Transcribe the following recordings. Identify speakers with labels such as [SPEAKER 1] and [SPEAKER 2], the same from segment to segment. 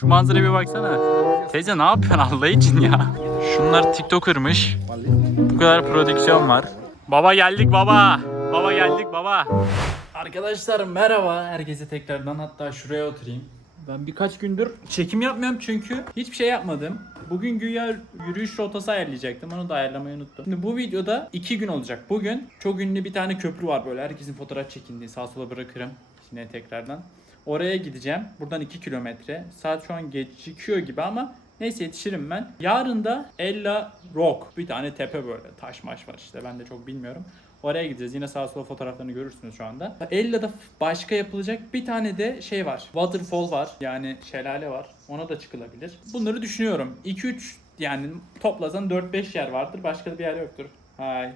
[SPEAKER 1] Şu manzaraya bir baksana. Teyze ne yapıyorsun Allah için ya? Şunlar TikToker'mış. Bu kadar prodüksiyon var. Baba geldik baba. Baba geldik baba. Arkadaşlar merhaba. Herkese tekrardan hatta şuraya oturayım. Ben birkaç gündür çekim yapmıyorum çünkü hiçbir şey yapmadım. Bugün güya yürüyüş rotası ayarlayacaktım. Onu da ayarlamayı unuttum. Şimdi bu videoda iki gün olacak. Bugün çok ünlü bir tane köprü var böyle. Herkesin fotoğraf çekindiği. Sağ sola bırakırım. Yine tekrardan. Oraya gideceğim. Buradan 2 kilometre. Saat şu an gecikiyor gibi ama neyse yetişirim ben. Yarın da Ella Rock. Bir tane tepe böyle. Taş maş var işte. Ben de çok bilmiyorum. Oraya gideceğiz. Yine sağa sola fotoğraflarını görürsünüz şu anda. Ella'da başka yapılacak bir tane de şey var. Waterfall var. Yani şelale var. Ona da çıkılabilir. Bunları düşünüyorum. 2-3 yani toplasan 4-5 yer vardır. Başka bir yer yoktur. Hay.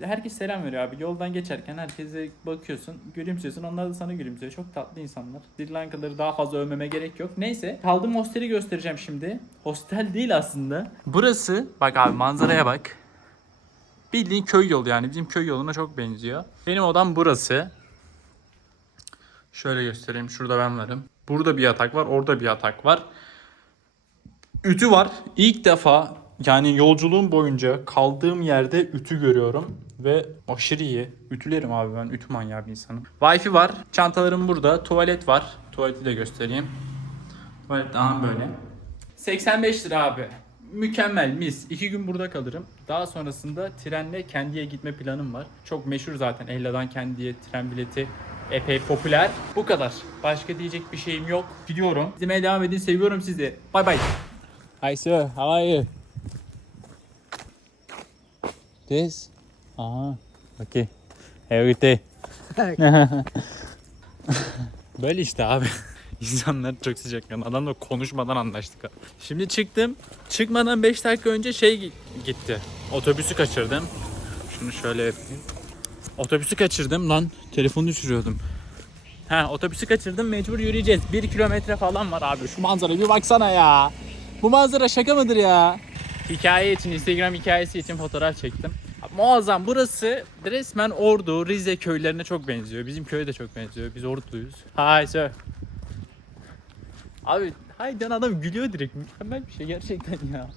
[SPEAKER 1] Herkes selam veriyor abi. Yoldan geçerken herkese bakıyorsun, gülümsüyorsun. Onlar da sana gülümsüyor. Çok tatlı insanlar. Sri Lankalıları daha fazla övmeme gerek yok. Neyse, kaldığım hosteli göstereceğim şimdi. Hostel değil aslında. Burası, bak abi manzaraya bak. Bildiğin köy yolu yani. Bizim köy yoluna çok benziyor. Benim odam burası. Şöyle göstereyim. Şurada ben varım. Burada bir yatak var. Orada bir yatak var. Ütü var. İlk defa yani yolculuğum boyunca kaldığım yerde ütü görüyorum. Ve aşırı iyi. Ütülerim abi ben. Ütü manyağı bir insanım. Wi-Fi var. Çantalarım burada. Tuvalet var. Tuvaleti de göstereyim. Tuvalet daha böyle. 85 lira abi. Mükemmel mis. İki gün burada kalırım. Daha sonrasında trenle Kendi'ye gitme planım var. Çok meşhur zaten. Ella'dan Kendi'ye tren bileti epey popüler. Bu kadar. Başka diyecek bir şeyim yok. Gidiyorum. İzlemeye devam edin. Seviyorum sizi. Bay bay.
[SPEAKER 2] Sir, how are you? This? Ah, okay. Good day.
[SPEAKER 1] Böyle işte abi. İnsanlar çok sıcak. Adamla konuşmadan anlaştık. abi. Şimdi çıktım. Çıkmadan 5 dakika önce şey gi- gitti. Otobüsü kaçırdım. Şunu şöyle yapayım. Otobüsü kaçırdım lan. Telefonu düşürüyordum. Ha otobüsü kaçırdım mecbur yürüyeceğiz. 1 kilometre falan var abi. Şu manzaraya bir baksana ya. Bu manzara şaka mıdır ya? Hikaye için, Instagram hikayesi için fotoğraf çektim. Muazzam. Burası resmen Ordu, Rize köylerine çok benziyor. Bizim köye de çok benziyor. Biz Orduluyuz. Hi sir. Abi hay den adam gülüyor direkt. Mükemmel bir şey gerçekten ya.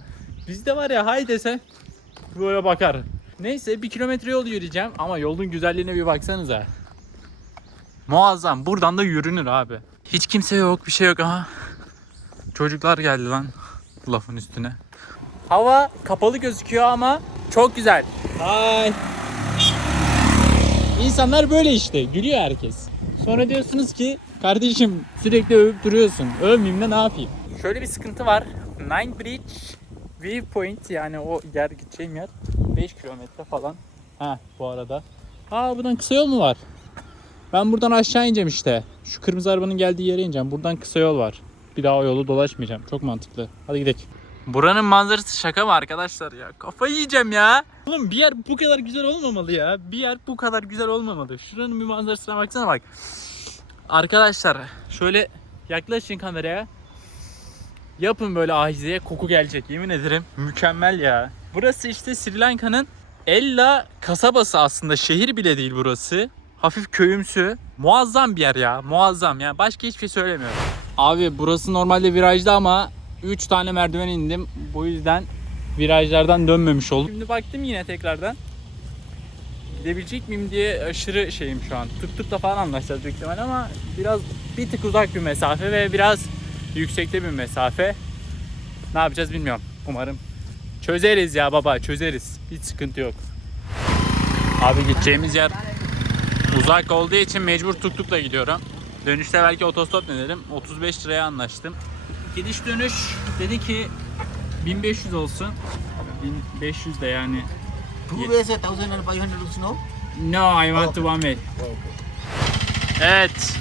[SPEAKER 1] Bizde var ya hay dese böyle bakar. Neyse bir kilometre yol yürüyeceğim ama yolun güzelliğine bir baksanıza. Muazzam. Buradan da yürünür abi. Hiç kimse yok, bir şey yok. Aha. Çocuklar geldi lan lafın üstüne. Hava kapalı gözüküyor ama çok güzel. Hay. İnsanlar böyle işte. Gülüyor herkes. Sonra diyorsunuz ki kardeşim sürekli övüp duruyorsun. Övmeyeyim de ne yapayım? Şöyle bir sıkıntı var. Nine Bridge Viewpoint yani o yer gideceğim yer 5 kilometre falan. Ha bu arada. Aa buradan kısa yol mu var? Ben buradan aşağı ineceğim işte. Şu kırmızı arabanın geldiği yere ineceğim. Buradan kısa yol var. Bir daha o yolu dolaşmayacağım. Çok mantıklı. Hadi gidelim. Buranın manzarası şaka mı arkadaşlar ya? Kafayı yiyeceğim ya. Oğlum bir yer bu kadar güzel olmamalı ya. Bir yer bu kadar güzel olmamalı. Şuranın bir manzarasına baksana bak. Arkadaşlar şöyle yaklaşın kameraya. Yapın böyle ahizeye koku gelecek yemin ederim. Mükemmel ya. Burası işte Sri Lanka'nın Ella kasabası aslında. Şehir bile değil burası. Hafif köyümsü. Muazzam bir yer ya. Muazzam ya. Başka hiçbir şey söylemiyorum. Abi burası normalde virajda ama 3 tane merdiven indim. Bu yüzden virajlardan dönmemiş oldum. Şimdi baktım yine tekrardan. Gidebilecek miyim diye aşırı şeyim şu an. Tuk tukla falan anlaşacağız büyük ihtimal ama biraz bir tık uzak bir mesafe ve biraz yüksekte bir mesafe. Ne yapacağız bilmiyorum. Umarım çözeriz ya baba çözeriz. Hiç sıkıntı yok. Abi gideceğimiz yer uzak olduğu için mecbur tuk tukla gidiyorum. Dönüşte belki otostop denerim. 35 liraya anlaştım. Gidiş dönüş dedi ki 1500 olsun. 1500 de yani.
[SPEAKER 3] Two ways, a thousand and five hundred rupees, no?
[SPEAKER 1] No, I want to one way. Evet.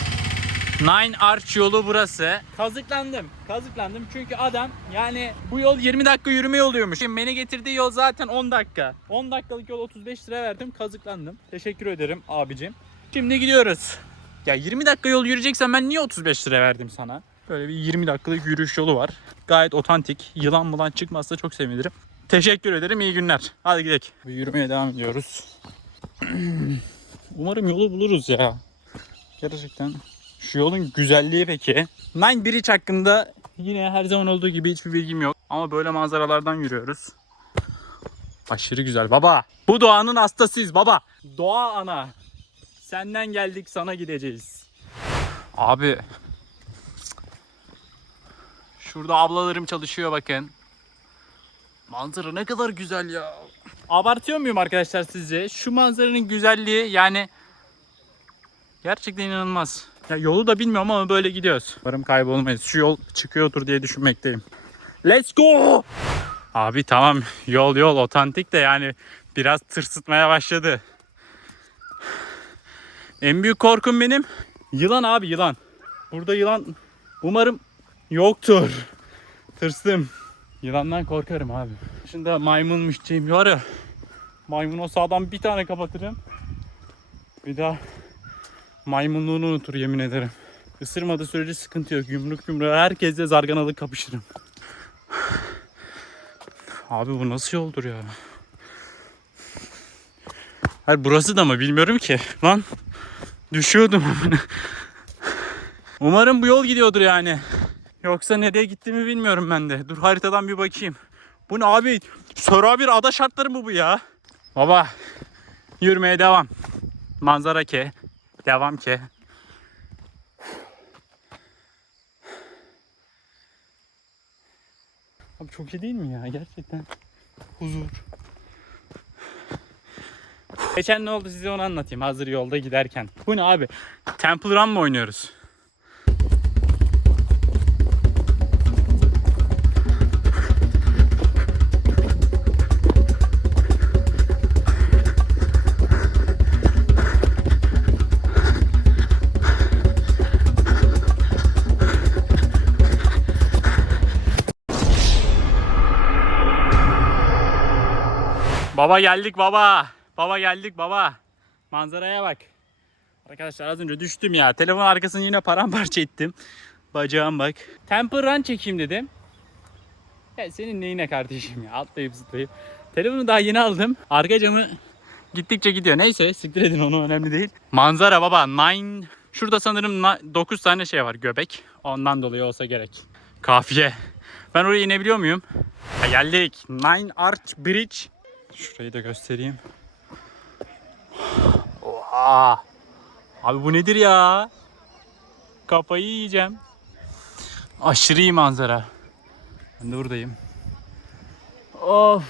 [SPEAKER 1] Nine Arch yolu burası. Kazıklandım. Kazıklandım çünkü adam yani bu yol 20 dakika yürüme yoluymuş. Şimdi beni getirdiği yol zaten 10 dakika. 10 dakikalık yol 35 lira verdim. Kazıklandım. Teşekkür ederim abicim. Şimdi gidiyoruz. Ya 20 dakika yol yürüyeceksen ben niye 35 lira verdim sana? Böyle bir 20 dakikalık yürüyüş yolu var. Gayet otantik. Yılan bulan çıkmazsa çok sevinirim. Teşekkür ederim. İyi günler. Hadi gidelim. Yürümeye devam ediyoruz. Umarım yolu buluruz ya. Gerçekten Şu yolun güzelliği peki. Nine Bridge hakkında yine her zaman olduğu gibi hiçbir bilgim yok. Ama böyle manzaralardan yürüyoruz. Aşırı güzel baba. Bu doğanın hastasıyız baba. Doğa ana. Senden geldik sana gideceğiz. Abi. Şurada ablalarım çalışıyor bakın. Manzara ne kadar güzel ya. Abartıyor muyum arkadaşlar sizce? Şu manzaranın güzelliği yani gerçekten inanılmaz. Ya yolu da bilmiyorum ama böyle gidiyoruz. Umarım kaybolmayız. Şu yol çıkıyordur diye düşünmekteyim. Let's go! Abi tamam yol yol otantik de yani biraz tırsıtmaya başladı. En büyük korkum benim yılan abi yılan. Burada yılan umarım yoktur. Tırstım. Yılandan korkarım abi. Şimdi maymunmuş şeyim var ya. Maymun o sağdan bir tane kapatırım. Bir daha maymunluğunu unutur yemin ederim. Isırmadığı sürece sıkıntı yok. Yumruk yumruğa herkesle zarganalık kapışırım. Abi bu nasıl yoldur ya? Hayır burası da mı bilmiyorum ki. Lan düşüyordum. Umarım bu yol gidiyordur yani. Yoksa nereye gittiğimi bilmiyorum ben de. Dur haritadan bir bakayım. Bu ne abi? Sora bir ada şartları mı bu ya? Baba yürümeye devam. Manzara ke. Devam ke. Abi çok iyi değil mi ya gerçekten? Huzur. Geçen ne oldu size onu anlatayım hazır yolda giderken. Bu ne abi? Temple Run mı oynuyoruz? Baba geldik baba. Baba geldik baba. Manzaraya bak. Arkadaşlar az önce düştüm ya. Telefon arkasını yine paramparça ettim. Bacağım bak. Temple Run çekeyim dedim. Ya senin neyine kardeşim ya atlayıp zıplayıp. Telefonu daha yeni aldım. Arka camı gittikçe gidiyor. Neyse siktir edin onu önemli değil. Manzara baba. Nine. Şurada sanırım 9 tane şey var göbek. Ondan dolayı olsa gerek. Kafiye. Ben oraya inebiliyor muyum? Geldik. Nine Arch Bridge. Şurayı da göstereyim. Oha. Abi bu nedir ya? Kafayı yiyeceğim. Aşırı iyi manzara. Ben de buradayım. Of.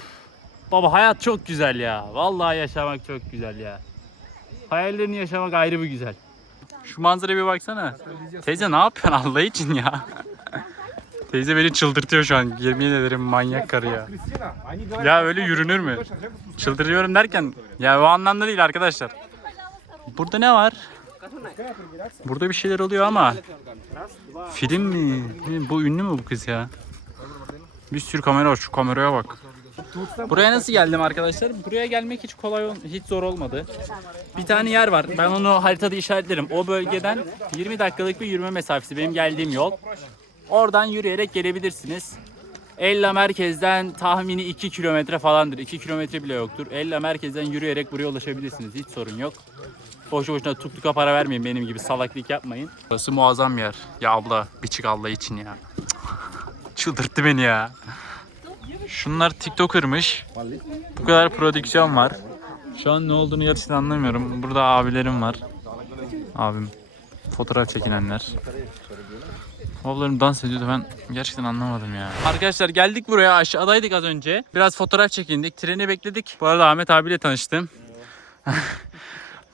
[SPEAKER 1] Baba hayat çok güzel ya. Vallahi yaşamak çok güzel ya. Hayallerini yaşamak ayrı bir güzel. Şu manzaraya bir baksana. Teyze ne yapıyorsun Allah için ya? Teyze beni çıldırtıyor şu an. Yemin ederim manyak karı ya. Ya öyle yürünür mü? Çıldırıyorum derken ya o anlamda değil arkadaşlar. Burada ne var? Burada bir şeyler oluyor ama film mi? Bu ünlü mü bu kız ya? Bir sürü kamera var. Şu kameraya bak. Buraya nasıl geldim arkadaşlar? Buraya gelmek hiç kolay ol- hiç zor olmadı. Bir tane yer var. Ben onu haritada işaretlerim. O bölgeden 20 dakikalık bir yürüme mesafesi benim geldiğim yol. Oradan yürüyerek gelebilirsiniz. Ella merkezden tahmini 2 kilometre falandır. 2 kilometre bile yoktur. Ella merkezden yürüyerek buraya ulaşabilirsiniz. Hiç sorun yok. Boşu boşuna tuk tuka para vermeyin benim gibi salaklık yapmayın. Burası muazzam yer. Ya abla bir çık Allah için ya. Çıldırttı beni ya. Şunlar TikToker'mış. Bu kadar prodüksiyon var. Şu an ne olduğunu gerçekten anlamıyorum. Burada abilerim var. Abim. Fotoğraf çekinenler. Ablarım dans ediyordu ben gerçekten anlamadım ya. Arkadaşlar geldik buraya aşağıdaydık az önce. Biraz fotoğraf çekindik. Treni bekledik. Bu arada Ahmet abiyle tanıştım.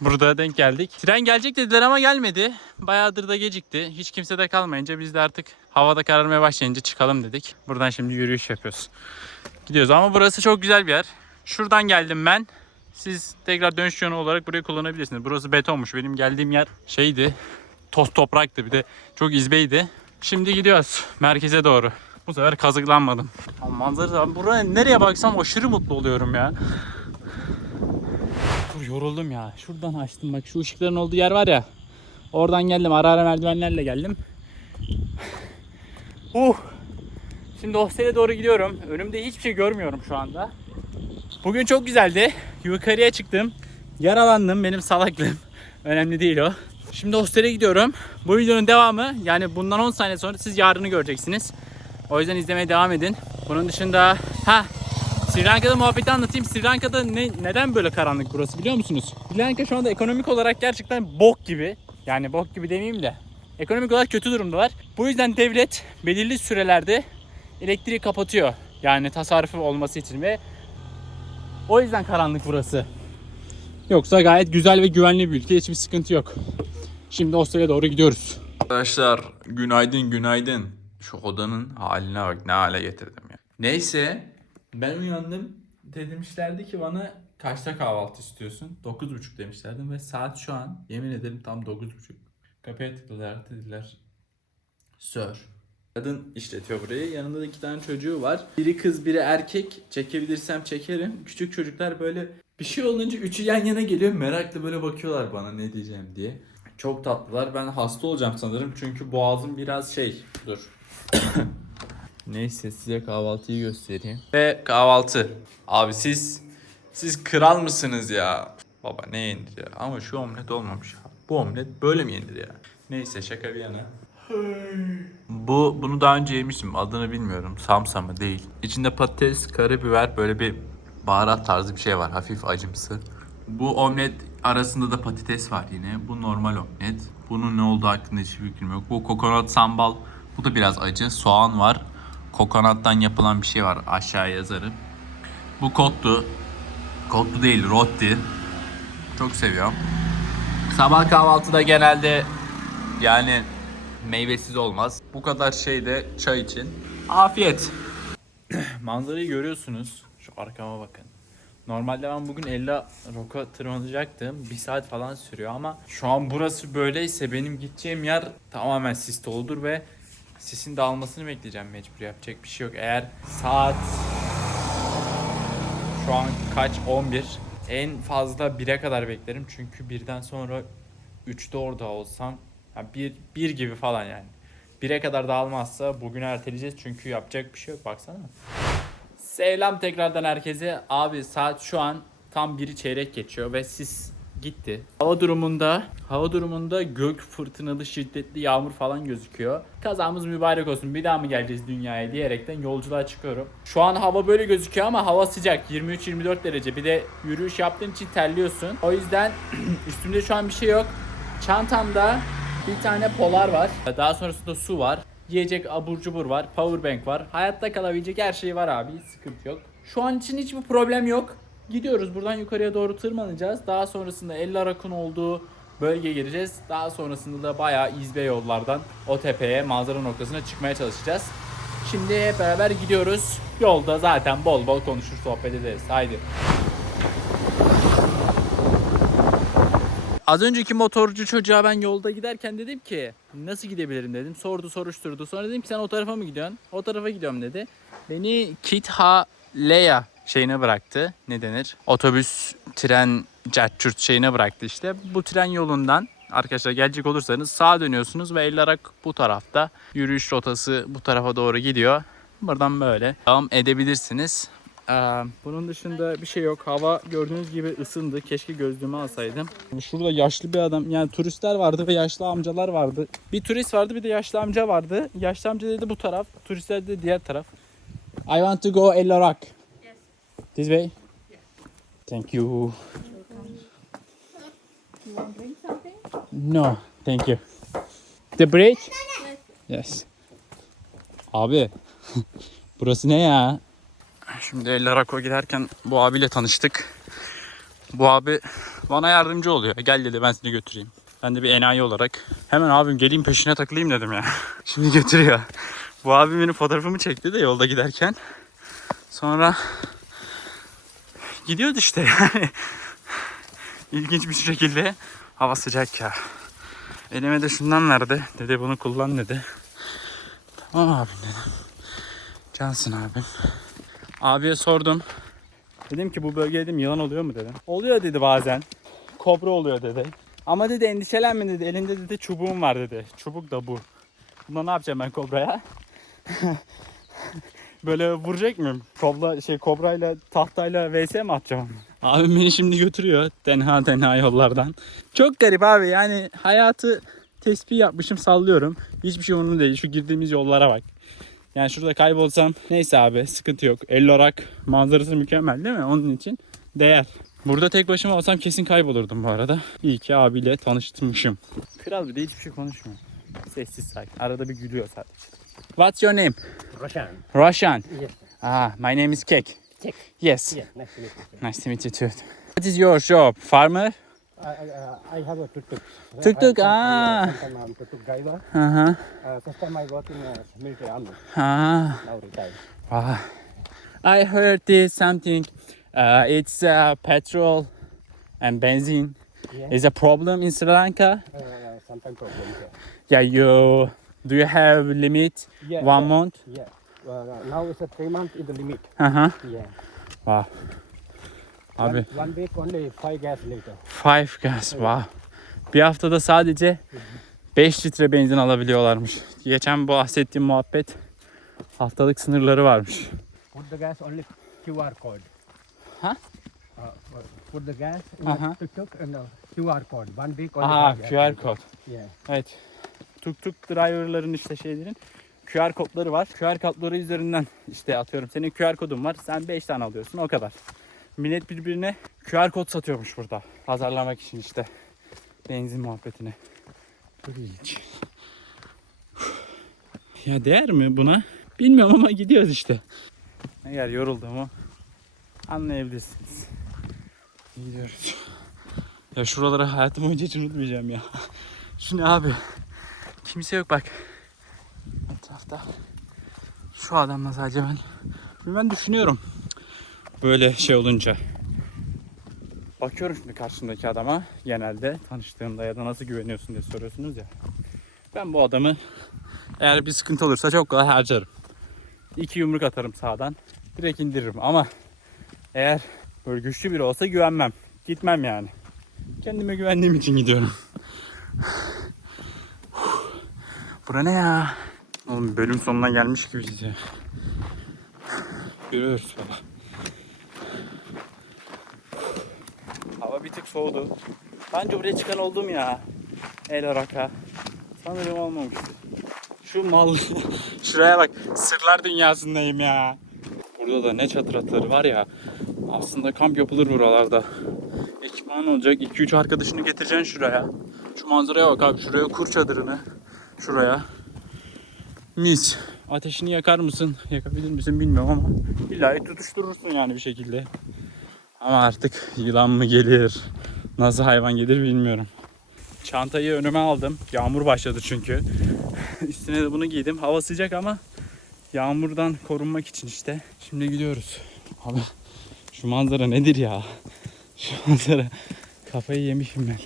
[SPEAKER 1] Burada denk geldik. Tren gelecek dediler ama gelmedi. Bayağıdır da gecikti. Hiç kimse de kalmayınca biz de artık havada kararmaya başlayınca çıkalım dedik. Buradan şimdi yürüyüş yapıyoruz. Gidiyoruz ama burası çok güzel bir yer. Şuradan geldim ben. Siz tekrar dönüş yolu olarak burayı kullanabilirsiniz. Burası betonmuş. Benim geldiğim yer şeydi. Toz topraktı bir de çok izbeydi. Şimdi gidiyoruz merkeze doğru. Bu sefer kazıklanmadım. Manzara buraya nereye baksam aşırı mutlu oluyorum ya. Dur yoruldum ya. Şuradan açtım bak şu ışıkların olduğu yer var ya. Oradan geldim ara ara merdivenlerle geldim. Uh. Şimdi hostele doğru gidiyorum. Önümde hiçbir şey görmüyorum şu anda. Bugün çok güzeldi. Yukarıya çıktım. Yaralandım benim salaklığım. Önemli değil o.
[SPEAKER 4] Şimdi hostele gidiyorum. Bu videonun devamı yani bundan 10 saniye sonra siz yarını göreceksiniz. O yüzden izlemeye devam edin. Bunun dışında ha Sri Lanka'da muhabbeti anlatayım. Sri Lanka'da ne, neden böyle karanlık burası biliyor musunuz? Sri Lanka şu anda ekonomik olarak gerçekten bok gibi. Yani bok gibi demeyeyim de. Ekonomik olarak kötü durumdalar. Bu yüzden devlet belirli sürelerde elektriği kapatıyor. Yani tasarrufu olması için ve o yüzden karanlık burası. Yoksa gayet güzel ve güvenli bir ülke. Hiçbir sıkıntı yok. Şimdi Avustralya'ya doğru gidiyoruz.
[SPEAKER 1] Arkadaşlar günaydın günaydın. Şu odanın haline bak ne hale getirdim ya. Neyse ben uyandım. Demişlerdi ki bana kaçta kahvaltı istiyorsun? 9.30 demişlerdi ve saat şu an yemin ederim tam 9.30. Kapıya tıkladılar dediler. Sir. Kadın işletiyor burayı. Yanında da iki tane çocuğu var. Biri kız biri erkek. Çekebilirsem çekerim. Küçük çocuklar böyle bir şey olunca üçü yan yana geliyor. Merakla böyle bakıyorlar bana ne diyeceğim diye. Çok tatlılar. Ben hasta olacağım sanırım. Çünkü boğazım biraz şey. Dur. Neyse size kahvaltıyı göstereyim. Ve kahvaltı. Abi siz siz kral mısınız ya? Baba ne yenir ya? Ama şu omlet olmamış. ya. Bu omlet böyle mi yenir ya? Neyse şaka bir yana. Bu bunu daha önce yemiştim. Adını bilmiyorum. Samsa mı değil. İçinde patates, karabiber böyle bir baharat tarzı bir şey var. Hafif acımsı. Bu omlet arasında da patates var yine. Bu normal omlet. Bunun ne olduğu hakkında hiçbir fikrim yok. Bu kokonat sambal. Bu da biraz acı. Soğan var. Kokonattan yapılan bir şey var. Aşağıya yazarım. Bu kottu. Kottu değil, rotti. Çok seviyorum. Sabah kahvaltıda genelde yani meyvesiz olmaz. Bu kadar şey de çay için. Afiyet. Manzarayı görüyorsunuz. Şu arkama bakın. Normalde ben bugün 50 roka tırmanacaktım. Bir saat falan sürüyor ama şu an burası böyleyse benim gideceğim yer tamamen sis doludur ve sisin dağılmasını bekleyeceğim mecbur. Yapacak bir şey yok. Eğer saat şu an kaç? 11. En fazla 1'e kadar beklerim. Çünkü birden sonra 3'te orada olsam yani 1, 1 gibi falan yani. 1'e kadar dağılmazsa bugün erteleyeceğiz çünkü yapacak bir şey yok baksana. Selam tekrardan herkese. Abi saat şu an tam biri çeyrek geçiyor ve sis gitti. Hava durumunda hava durumunda gök fırtınalı şiddetli yağmur falan gözüküyor. Kazamız mübarek olsun. Bir daha mı geleceğiz dünyaya diyerekten yolculuğa çıkıyorum. Şu an hava böyle gözüküyor ama hava sıcak. 23-24 derece. Bir de yürüyüş yaptığın için terliyorsun. O yüzden üstümde şu an bir şey yok. Çantamda bir tane polar var. Daha sonrasında su var. Yiyecek abur cubur var. Powerbank var. Hayatta kalabilecek her şey var abi. Sıkıntı yok. Şu an için hiçbir problem yok. Gidiyoruz buradan yukarıya doğru tırmanacağız. Daha sonrasında El Rakun olduğu bölgeye gireceğiz. Daha sonrasında da bayağı izbe yollardan o tepeye manzara noktasına çıkmaya çalışacağız. Şimdi hep beraber gidiyoruz. Yolda zaten bol bol konuşur sohbet ederiz. Haydi. Az önceki motorcu çocuğa ben yolda giderken dedim ki nasıl gidebilirim dedim. Sordu soruşturdu. Sonra dedim ki sen o tarafa mı gidiyorsun? O tarafa gidiyorum dedi. Beni Kithaleya şeyine bıraktı. Ne denir? Otobüs, tren, cartçurt şeyine bıraktı işte. Bu tren yolundan arkadaşlar gelecek olursanız sağa dönüyorsunuz ve Ellarak bu tarafta. Yürüyüş rotası bu tarafa doğru gidiyor. Buradan böyle devam edebilirsiniz. Bunun dışında bir şey yok. Hava gördüğünüz gibi ısındı. Keşke gözlüğümü alsaydım. Şurada yaşlı bir adam yani turistler vardı ve yaşlı amcalar vardı. Bir turist vardı bir de yaşlı amca vardı. Yaşlı amca dedi bu taraf. Turistler de diğer taraf. I want to go Elarak. This way? Thank you.
[SPEAKER 5] You want to drink something?
[SPEAKER 4] No, thank you. The bridge? Yes. Abi, burası ne ya? Şimdi El giderken bu abiyle tanıştık. Bu abi bana yardımcı oluyor. Gel dedi ben seni götüreyim. Ben de bir enayi olarak hemen abim geleyim peşine takılayım dedim ya. Şimdi götürüyor. Bu abi benim fotoğrafımı çekti de yolda giderken. Sonra gidiyordu işte yani. İlginç bir şekilde hava sıcak ya. Elime de şundan verdi. Dedi bunu kullan dedi. Tamam abim dedim. Cansın abim. Abiye sordum. Dedim ki bu bölgede dedim yılan oluyor mu dedim. Oluyor dedi bazen. Kobra oluyor dedi. Ama dedi endişelenme dedi. Elinde dedi çubuğum var dedi. Çubuk da bu. Bunda ne yapacağım ben kobraya? Böyle vuracak mıyım? Kobra şey kobrayla tahtayla vs mi atacağım?
[SPEAKER 1] Abim beni şimdi götürüyor tenha tenha yollardan. Çok garip abi yani hayatı tespih yapmışım sallıyorum. Hiçbir şey onun değil. Şu girdiğimiz yollara bak. Yani şurada kaybolsam neyse abi sıkıntı yok. Ellorak manzarası mükemmel değil mi? Onun için değer. Burada tek başıma olsam kesin kaybolurdum bu arada. İyi ki abiyle tanıştırmışım. Kral bir de hiçbir şey konuşmuyor. Sessiz sakin. Arada bir gülüyor sadece. What's your name?
[SPEAKER 6] Roshan.
[SPEAKER 1] Russian.
[SPEAKER 6] Yes.
[SPEAKER 1] Ah, my name is Kek.
[SPEAKER 6] Kek.
[SPEAKER 1] Yes.
[SPEAKER 6] Yeah, nice to meet you.
[SPEAKER 1] Nice to meet you too. What is your job? Farmer?
[SPEAKER 6] I, I, uh, I have a tuk-tuk.
[SPEAKER 1] Tuk-tuk, ah.
[SPEAKER 6] Sometimes I'm tuk-tuk driver.
[SPEAKER 1] Uh-huh.
[SPEAKER 6] Uh, first time I work in uh, military army.
[SPEAKER 1] Ah.
[SPEAKER 6] Now retired.
[SPEAKER 1] Wow. I heard this something. Uh, it's uh, petrol and benzene
[SPEAKER 6] Yeah.
[SPEAKER 1] is a problem in Sri Lanka.
[SPEAKER 6] Uh, sometimes problem. Yeah.
[SPEAKER 1] Yeah, you do you have limit
[SPEAKER 6] yeah
[SPEAKER 1] one
[SPEAKER 6] yeah,
[SPEAKER 1] month?
[SPEAKER 6] Yeah. Uh, now it's a three month is the limit.
[SPEAKER 1] Uh huh.
[SPEAKER 6] Yeah.
[SPEAKER 1] Wow. Abi
[SPEAKER 6] One, one week only five gas liter.
[SPEAKER 1] five gas. Wow. Bir haftada sadece 5 litre benzin alabiliyorlarmış. Geçen bahsettiğim muhabbet haftalık sınırları varmış.
[SPEAKER 6] Put the gas only QR code.
[SPEAKER 1] Huh?
[SPEAKER 6] Uh, put the gas in
[SPEAKER 1] Uh-huh.
[SPEAKER 6] the tuk-tuk and the QR code. One week only.
[SPEAKER 1] Aha QR kod.
[SPEAKER 6] Yeah.
[SPEAKER 1] Evet. Tuk tuk driverların işte şeylerin QR kodları var. QR kodları üzerinden işte atıyorum senin QR kodun var. Sen 5 tane alıyorsun o kadar. Millet birbirine QR kod satıyormuş burada. Pazarlamak için işte. Benzin muhabbetine. Çok ilginç. Ya değer mi buna? Bilmiyorum ama gidiyoruz işte. Eğer yorulduğumu anlayabilirsiniz. Gidiyoruz. Ya şuraları hayatım boyunca hiç unutmayacağım ya. Şu ne abi? Kimse yok bak. Etrafta. Şu adamla sadece ben. Şimdi ben düşünüyorum. Böyle şey olunca. Bakıyorum şimdi karşımdaki adama. Genelde tanıştığımda ya da nasıl güveniyorsun diye soruyorsunuz ya. Ben bu adamı eğer bir sıkıntı olursa çok kolay harcarım. İki yumruk atarım sağdan. Direkt indiririm ama eğer böyle güçlü biri olsa güvenmem. Gitmem yani. Kendime güvendiğim için gidiyorum. Bura ne ya? Oğlum bölüm sonuna gelmiş gibiyiz ya. Görüyoruz baba. Bir tık soğudu. Bence buraya çıkan oldum ya. El Araka. Sanırım olmamıştır. Şu mal. Şuraya bak. Sırlar dünyasındayım ya. Burada da ne atları var ya. Aslında kamp yapılır buralarda. Ekipman olacak. 2-3 arkadaşını getireceksin şuraya. Şu manzaraya bak abi. Şuraya kur çadırını. Şuraya. Mis. Ateşini yakar mısın? Yakabilir misin bilmiyorum ama illa tutuşturursun yani bir şekilde. Ama artık yılan mı gelir? Nasıl hayvan gelir bilmiyorum. Çantayı önüme aldım. Yağmur başladı çünkü. Üstüne de bunu giydim. Hava sıcak ama yağmurdan korunmak için işte. Şimdi gidiyoruz. Abi şu manzara nedir ya? Şu manzara kafayı yemişim ben.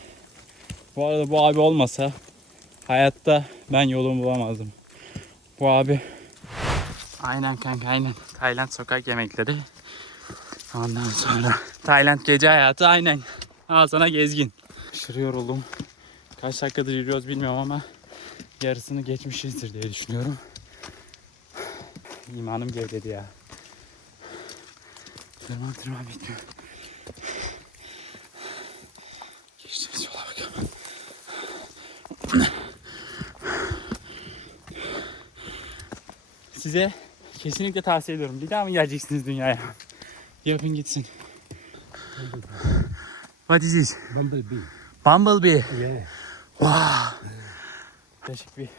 [SPEAKER 1] Bu arada bu abi olmasa hayatta ben yolumu bulamazdım. Bu abi Aynen kanka aynen. Tayland sokak yemekleri. Ondan sonra Tayland gece hayatı aynen. Al sana gezgin. Aşırı yoruldum. Kaç dakikadır yürüyoruz bilmiyorum ama yarısını geçmişizdir diye düşünüyorum. İmanım gevledi ya. Tırman tırman bitmiyor. Geçtiğimiz yola bakalım. Size kesinlikle tavsiye ediyorum. Bir daha mı geleceksiniz dünyaya? Yapın gitsin. What is this?
[SPEAKER 6] Bumblebee.
[SPEAKER 1] Bumblebee.
[SPEAKER 6] Yeah.
[SPEAKER 1] Yaklaşık bir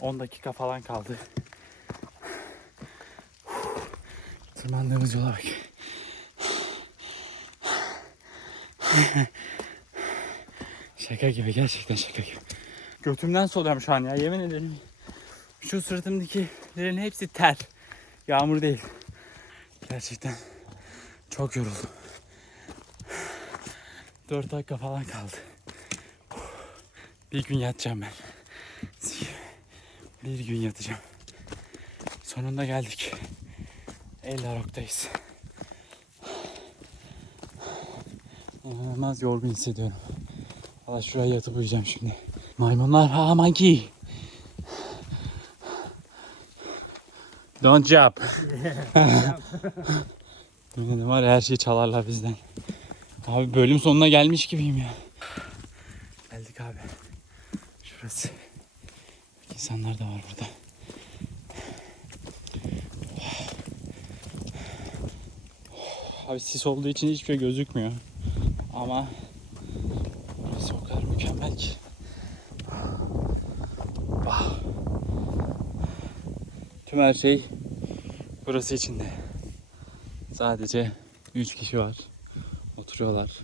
[SPEAKER 1] 10 dakika falan kaldı. Tırmandığımız yola bak. şaka gibi gerçekten şaka gibi. Götümden soluyorum şu an ya yemin ederim. Şu suratımdakilerin hepsi ter. Yağmur değil. Gerçekten çok yoruldum. 4 dakika falan kaldı. Bir gün yatacağım ben. Bir gün yatacağım. Sonunda geldik. El Arok'tayız. İnanılmaz yorgun hissediyorum. Valla şuraya yatıp uyuyacağım şimdi. Maymunlar ha monkey. Don't jump. Ederim var her şeyi çalarlar bizden. Abi bölüm sonuna gelmiş gibiyim ya. Geldik abi. Şurası. İnsanlar da var burada. Abi sis olduğu için hiçbir şey gözükmüyor. Ama burası o kadar mükemmel ki. Tüm her şey burası içinde. Sadece 3 kişi var. Oturuyorlar.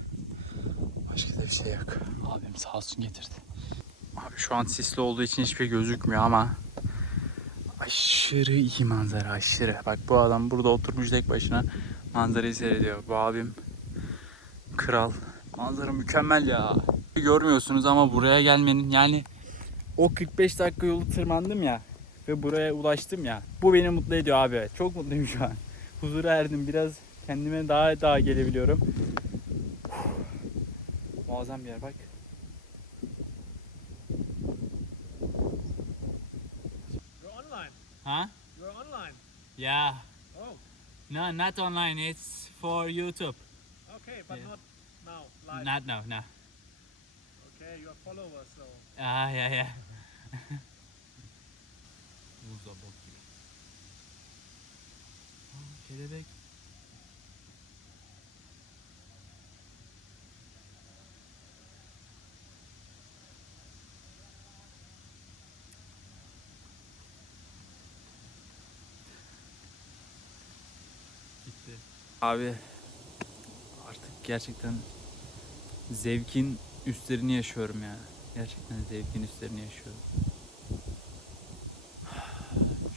[SPEAKER 1] Başka da bir şey yok. Abim sağ olsun getirdi. Abi şu an sisli olduğu için hiçbir şey gözükmüyor ama aşırı iyi manzara aşırı. Bak bu adam burada oturmuş tek başına manzarayı seyrediyor. Bu abim kral. Manzara mükemmel ya. Görmüyorsunuz ama buraya gelmenin yani o 45 dakika yolu tırmandım ya ve buraya ulaştım ya. Bu beni mutlu ediyor abi. Çok mutluyum şu an. Huzura erdim. Biraz kendime daha daha gelebiliyorum. Muazzam bir yer bak.
[SPEAKER 5] You're online.
[SPEAKER 1] Ha?
[SPEAKER 5] You're online.
[SPEAKER 1] Yeah.
[SPEAKER 5] Oh,
[SPEAKER 1] No, not online. It's for YouTube.
[SPEAKER 5] okay, but
[SPEAKER 1] Yeah.
[SPEAKER 5] not now live.
[SPEAKER 1] Not now, no.
[SPEAKER 5] Okay, you are followers, so
[SPEAKER 1] Ah, yeah, yeah. Buzda bok gibi. Aa, kelebek. Gitti. Abi artık gerçekten zevkin üstlerini yaşıyorum ya. Gerçekten zevkin üstlerini yaşıyorum.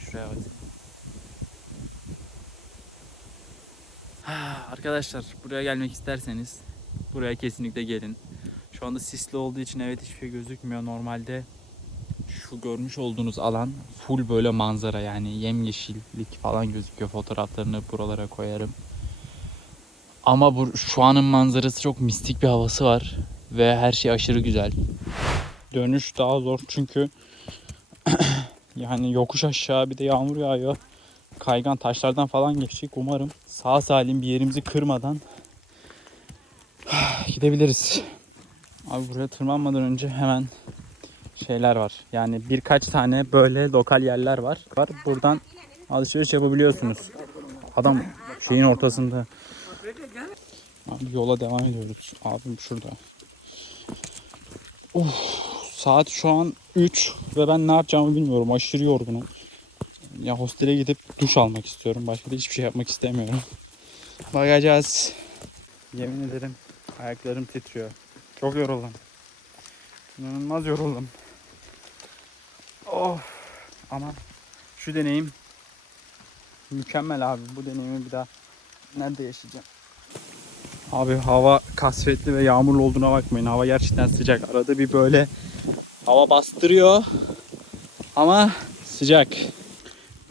[SPEAKER 1] Şuraya bak. Arkadaşlar buraya gelmek isterseniz buraya kesinlikle gelin. Şu anda sisli olduğu için evet hiçbir şey gözükmüyor. Normalde şu görmüş olduğunuz alan full böyle manzara yani yemyeşillik falan gözüküyor. Fotoğraflarını buralara koyarım. Ama bu şu anın manzarası çok mistik bir havası var ve her şey aşırı güzel. Dönüş daha zor çünkü yani yokuş aşağı bir de yağmur yağıyor. Kaygan taşlardan falan geçecek. Umarım sağ salim bir yerimizi kırmadan gidebiliriz. Abi buraya tırmanmadan önce hemen şeyler var. Yani birkaç tane böyle lokal yerler var. Var buradan alışveriş yapabiliyorsunuz. Adam şeyin ortasında. Abi yola devam ediyoruz. Abim şurada. Uf, saat şu an 3 ve ben ne yapacağımı bilmiyorum. Aşırı yorgunum. Ya hostele gidip duş almak istiyorum. Başka da hiçbir şey yapmak istemiyorum. Bakacağız. Yemin ederim ayaklarım titriyor. Çok yoruldum. İnanılmaz yoruldum. Oh. Ama şu deneyim mükemmel abi. Bu deneyimi bir daha nerede yaşayacağım? Abi hava kasvetli ve yağmurlu olduğuna bakmayın. Hava gerçekten sıcak. Arada bir böyle hava bastırıyor. Ama sıcak.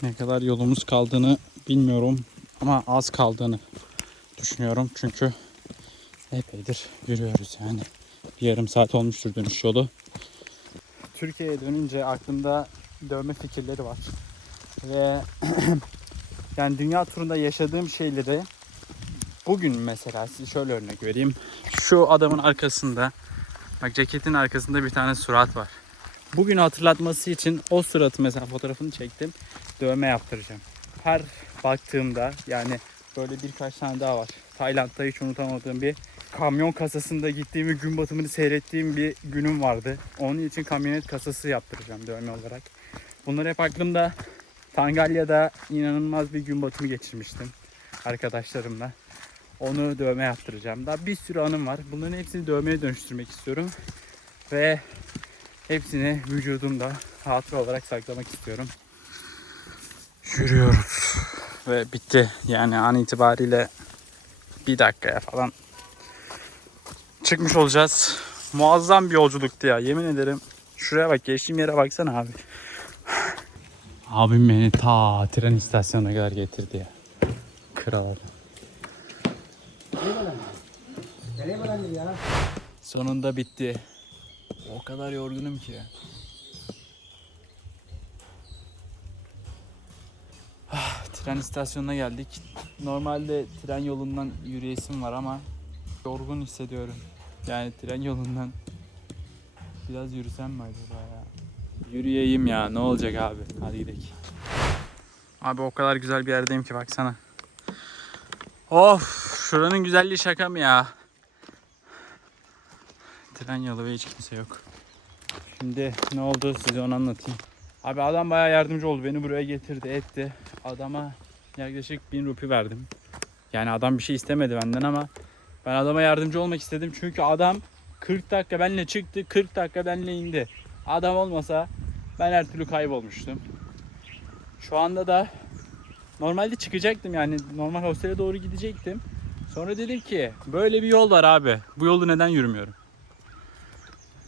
[SPEAKER 1] Ne kadar yolumuz kaldığını bilmiyorum. Ama az kaldığını düşünüyorum. Çünkü epeydir yürüyoruz yani. Bir yarım saat olmuştur dönüş yolu. Türkiye'ye dönünce aklımda dövme fikirleri var. Ve yani dünya turunda yaşadığım şeyleri bugün mesela size şöyle örnek vereyim. Şu adamın arkasında bak ceketin arkasında bir tane surat var. Bugün hatırlatması için o suratı mesela fotoğrafını çektim. Dövme yaptıracağım. Her baktığımda yani böyle birkaç tane daha var. Tayland'da hiç unutamadığım bir kamyon kasasında gittiğim gün batımını seyrettiğim bir günüm vardı. Onun için kamyonet kasası yaptıracağım dövme olarak. Bunlar hep aklımda. Tangalya'da inanılmaz bir gün batımı geçirmiştim arkadaşlarımla. Onu dövme yaptıracağım. Daha bir sürü anım var. Bunların hepsini dövmeye dönüştürmek istiyorum. Ve hepsini vücudumda hatıra olarak saklamak istiyorum. Yürüyoruz. Ve bitti. Yani an itibariyle bir dakikaya falan çıkmış olacağız. Muazzam bir yolculuktu ya. Yemin ederim. Şuraya bak. Geçtiğim yere baksana abi. Abim beni ta tren istasyonuna kadar getirdi ya. Kral. Sonunda bitti. O kadar yorgunum ki. Ah, tren istasyonuna geldik. Normalde tren yolundan yürüyesim var ama Yorgun hissediyorum. Yani tren yolundan biraz yürüsem mi acaba ya? Yürüyeyim ya ne olacak abi? Hadi gidelim. Abi o kadar güzel bir yerdeyim ki baksana. Of şuranın güzelliği şaka mı ya? Tren yolu ve hiç kimse yok. Şimdi ne oldu size onu anlatayım. Abi adam bayağı yardımcı oldu. Beni buraya getirdi etti. Adama yaklaşık 1000 rupi verdim. Yani adam bir şey istemedi benden ama ben adama yardımcı olmak istedim. Çünkü adam 40 dakika benimle çıktı. 40 dakika benimle indi. Adam olmasa ben her türlü kaybolmuştum. Şu anda da normalde çıkacaktım yani normal hostele doğru gidecektim. Sonra dedim ki böyle bir yol var abi. Bu yolu neden yürümüyorum?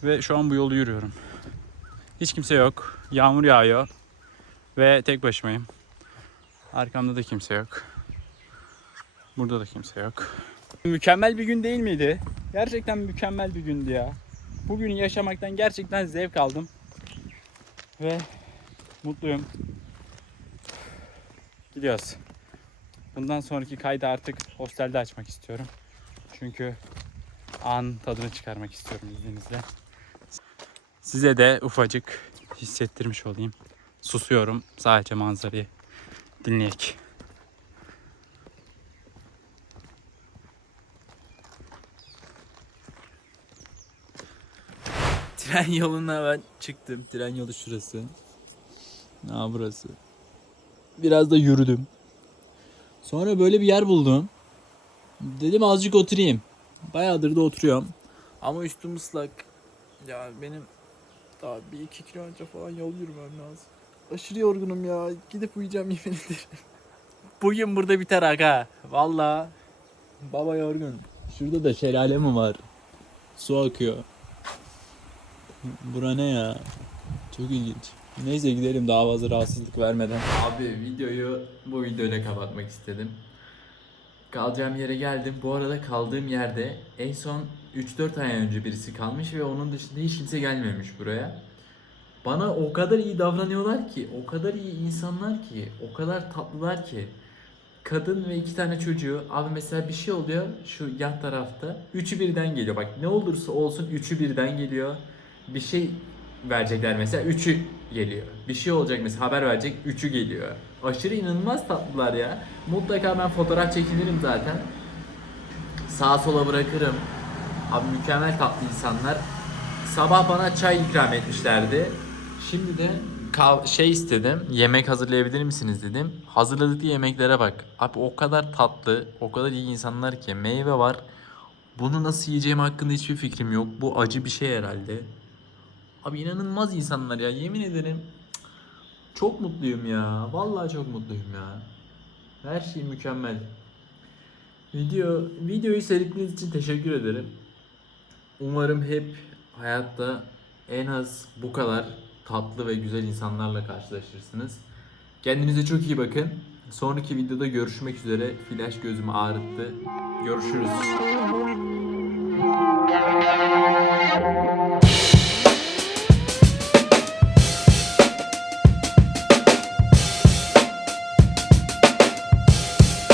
[SPEAKER 1] Ve şu an bu yolu yürüyorum. Hiç kimse yok. Yağmur yağıyor. Ve tek başımayım. Arkamda da kimse yok. Burada da kimse yok. Mükemmel bir gün değil miydi? Gerçekten mükemmel bir gündü ya. Bugünü yaşamaktan gerçekten zevk aldım. Ve mutluyum. Gidiyoruz. Bundan sonraki kaydı artık hostelde açmak istiyorum. Çünkü an tadını çıkarmak istiyorum izninizle. Size de ufacık hissettirmiş olayım. Susuyorum sadece manzarayı dinleyek. Tren yoluna ben çıktım. Tren yolu şurası. Aa burası. Biraz da yürüdüm. Sonra böyle bir yer buldum. Dedim azıcık oturayım. Bayağıdır da oturuyorum. Ama üstüm ıslak. Ya benim daha bir iki kilometre falan yol yürümem lazım. Aşırı yorgunum ya. Gidip uyuyacağım yemin ederim. Bugün burada biter aga. Valla. Baba yorgun. Şurada da şelale mi var? Su akıyor. Bura ne ya? Çok ilginç. Neyse gidelim daha fazla rahatsızlık vermeden.
[SPEAKER 2] Abi videoyu bu videoyla kapatmak istedim. Kalacağım yere geldim. Bu arada kaldığım yerde en son 3-4 ay önce birisi kalmış ve onun dışında hiç kimse gelmemiş buraya. Bana o kadar iyi davranıyorlar ki, o kadar iyi insanlar ki, o kadar tatlılar ki. Kadın ve iki tane çocuğu, abi mesela bir şey oluyor şu yan tarafta. Üçü birden geliyor. Bak ne olursa olsun üçü birden geliyor. Bir şey verecekler mesela üçü geliyor. Bir şey olacak mesela haber verecek üçü geliyor. Aşırı inanılmaz tatlılar ya. Mutlaka ben fotoğraf çekilirim zaten. Sağa sola bırakırım. Abi mükemmel tatlı insanlar. Sabah bana çay ikram etmişlerdi. Şimdi de şey istedim. Yemek hazırlayabilir misiniz dedim. Hazırladıkları yemeklere bak. Abi o kadar tatlı, o kadar iyi insanlar ki. Meyve var. Bunu nasıl yiyeceğim hakkında hiçbir fikrim yok. Bu acı bir şey herhalde. Abi inanılmaz insanlar ya yemin ederim. Çok mutluyum ya. Vallahi çok mutluyum ya. Her şey mükemmel. Video videoyu seyrettiğiniz için teşekkür ederim. Umarım hep hayatta en az bu kadar tatlı ve güzel insanlarla karşılaşırsınız. Kendinize çok iyi bakın. Sonraki videoda görüşmek üzere. Flash gözümü ağrıttı. Görüşürüz.